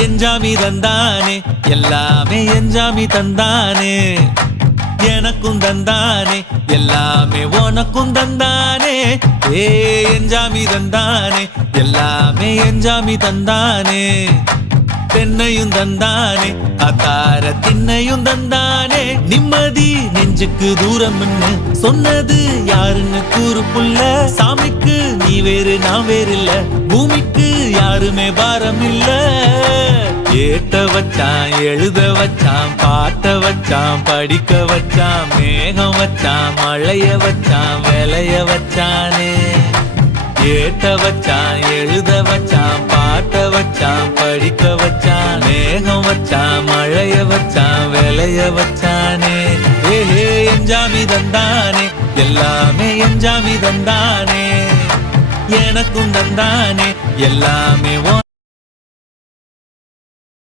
எஞ்சாமி தந்தானே எல்லாமே எஞ்சாமி தந்தானே எனக்கும் தந்தானே எல்லாமே உனக்கும் தந்தானே ஏ எஞ்சாமி தந்தானே எல்லாமே எஞ்சாமி தந்தானே தென்னையும் தந்தானே அத்தார திண்ணையும் தந்தானே நிம்மதி நெஞ்சுக்கு தூரம்னு சொன்னது யாருன்னு கூறு புள்ள சாமிக்கு நீ வேறு நான் வேறு இல்ல பூமிக்கு யாருமே பாரம் இல்ல ஏட்ட வச்சான் எழுத வச்சான் பாட்ட வச்சான் படிக்க வச்சான் மேகம் வச்சான் மழைய வச்சான் விளைய வச்சானே ஏட்ட வச்சான் எழுத வச்சான் பாட்ட வச்சான் படிக்க வச்சான் மேகம் வச்சான் மழைய வச்சான் விளைய வச்சானே ஏஹே எஞ்சாமி தந்தானே எல்லாமே எஞ்சாமி தந்தானே எனக்கும் தந்தானே எல்லாமே